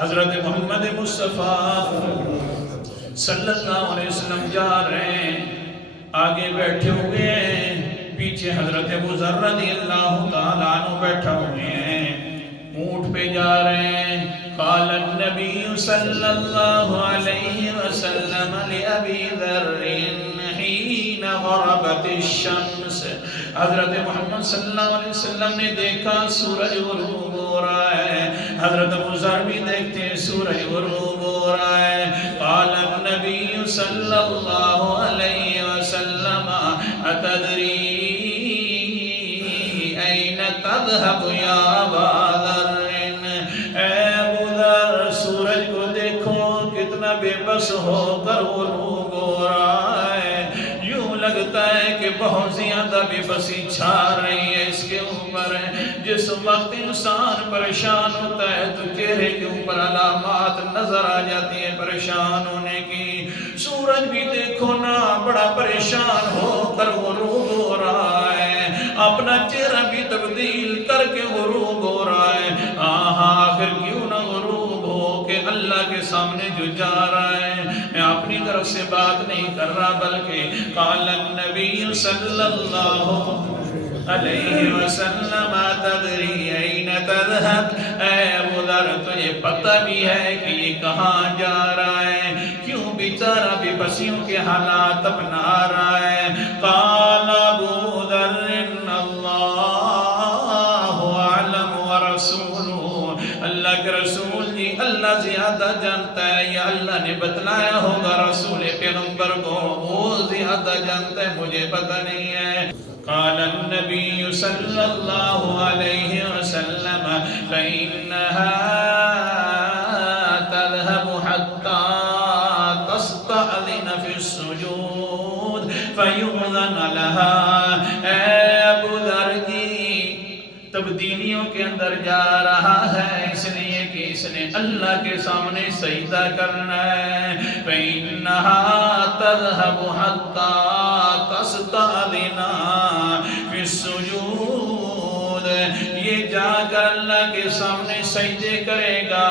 حضرت محمد مصطفیٰ صلی اللہ علیہ وسلم جا رہے ہیں، آگے بیٹھے ہوئے ہیں، پیچھے حضرت ابو ذر رضی اللہ تعالیٰ عنہ بیٹھا ہوئے ہیں، اونٹ پہ جا رہے ہیں۔ قال النبی صلی اللہ علیہ وسلم لأبی ذر حین غربت الشمس، حضرت محمد صلی اللہ علیہ وسلم نے دیکھا سورج غروب ہو رہا ہے، حضرت ابو ذر بھی دیکھتے ہیں سورج غروب ہو رہا ہے۔ قال النبی صلی اللہ علیہ وسلم اتدری این تذهب یا ابا ذر، اے ابو ذر سورج کو دیکھو کتنا بے بس ہو کر غروب ہو رہا ہے، یوں لگتا ہے کہ بہت زیادہ بے بسی چھا رہی ہے اس کے اوپر۔ جس وقت انسان پریشان ہوتا ہے تو چہرے کے اوپر علامات نظر آ جاتی ہیں پریشان ہونے کی۔ سورج بھی دیکھو نا بڑا پریشان ہو کر غروب ہو رہا ہے، اپنا چہرہ بھی تبدیل کر کے غروب ہو رہا ہے۔ آخر کیوں نہ غروب ہو کہ اللہ کے سامنے جو جا رہا ہے، میں اپنی طرف سے بات نہیں کر رہا بلکہ قال النبی صلی اللہ علیہ وسلم تدری این تذهب، اے ابو ذر تجھے پتہ بھی ہے کہ یہ کہاں جا رہا ہے، کیوں بیچارہ بے بسیوں کے حالات اپنا رہا ہے۔ قال ابو ذر اللہ اعلم ورسولہ، اللہ کے رسول جی اللہ زیادہ جانتا ہے، یا اللہ نے بتلایا ہوگا رسول پیغمبر کو، وہ زیادہ جانتا ہے، مجھے پتہ نہیں ہے۔ قال النبی صلی اللہ علیہ وسلم فإنها تذهب حتى تستأذن في السجود فيؤذن لها، اے ابو ذر جی تبدیلیوں کے اندر جا رہا ہے اس لیے کہ اس نے اللہ کے سامنے سجدہ کرنا ہے۔ فإنها تذهب حتى تستأذن في السجود، یہ جا کر اللہ کے سامنے سجدے کرے گا۔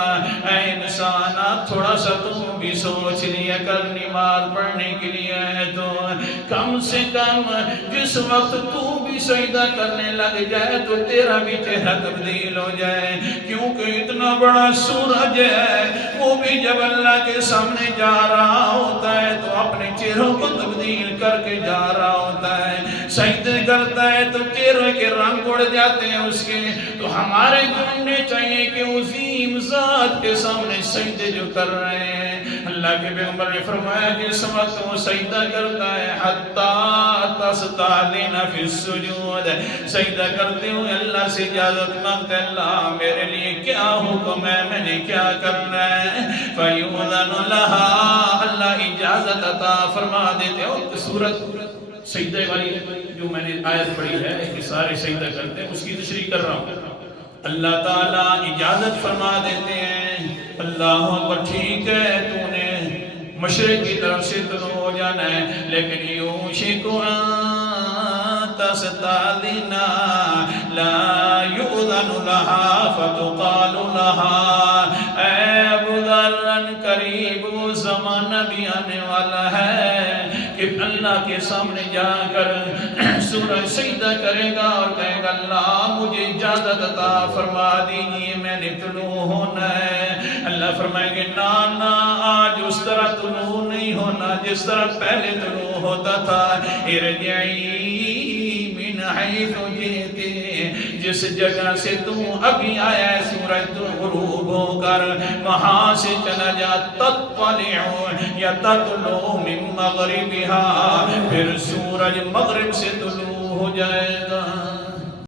اے انسان آپ تھوڑا سا تم بھی سوچ لیا کر، نماز پڑھنے کے لیے ہے تو کم سے کم جس وقت تو بھی سجدہ کرنے لگ جائے تو تیرا بھی چہرہ تبدیل ہو جائے، کیونکہ اتنا بڑا سورج ہے وہ بھی جب اللہ کے سامنے جا رہا ہوتا ہے تو اپنے چہروں کو تبدیل کر کے جا رہا ہوتا ہے، سجدے کرتا ہے تو چہرے کے رنگ اڑ جاتے ہیں اس کے۔ تو ہمارے گھومنے چاہیے کہ عظیم ذات کے سامنے سجدے جو کر رہے ہیں، اللہ کے پیغمبر نے فرمایا کہ اس وقت وہ سجدہ کرتا ہے حتی تستأذن فی السجود، سجدہ کرتے ہوئے اللہ سے اجازت مانگتے ہیں اللہ میرے لیے کیا حکم ہے، میں نے کیا کرنا ہے۔ فَيُؤْذَنُ لَهَا، اللہ اجازت عطا فرما دیتے ہو۔ سورت سجدے والی جو میں نے آیت پڑھی ہے کہ سارے سجدہ کرتے ہیں اس کی تشریح کر رہا ہوں۔ اللہ تعالیٰ اجازت فرما دیتے ہیں، اللہ اکبر ٹھیک ہے تو نے مشرق کی طرف سے طلوع ہو جانا ہے، لیکن یوشک ان تستأذن لا يؤذن لها فتقال لها، اے ابو ذر قریب وہ زمانہ بھی آنے والا ہے کہ اللہ کے سامنے جا کر سورج سجدہ کرے گا اور کہے گا اللہ مجھے اجازت عطا فرما دیجیے میں نے طلوع ہونا ہے۔ اللہ فرمائے گے نا آج اس طرح طلوع نہیں ہونا جس طرح پہلے طلوع ہوتا تھا۔ ارجعی من حیث جئتی، جس جگہ سے تم ابھی آیا ہے سورج تو غروب ہو کر وہاں سے چلا جا، تطلع یا تطلع من مغربها، پھر سورج مغرب سے طلوع ہو جائے گا۔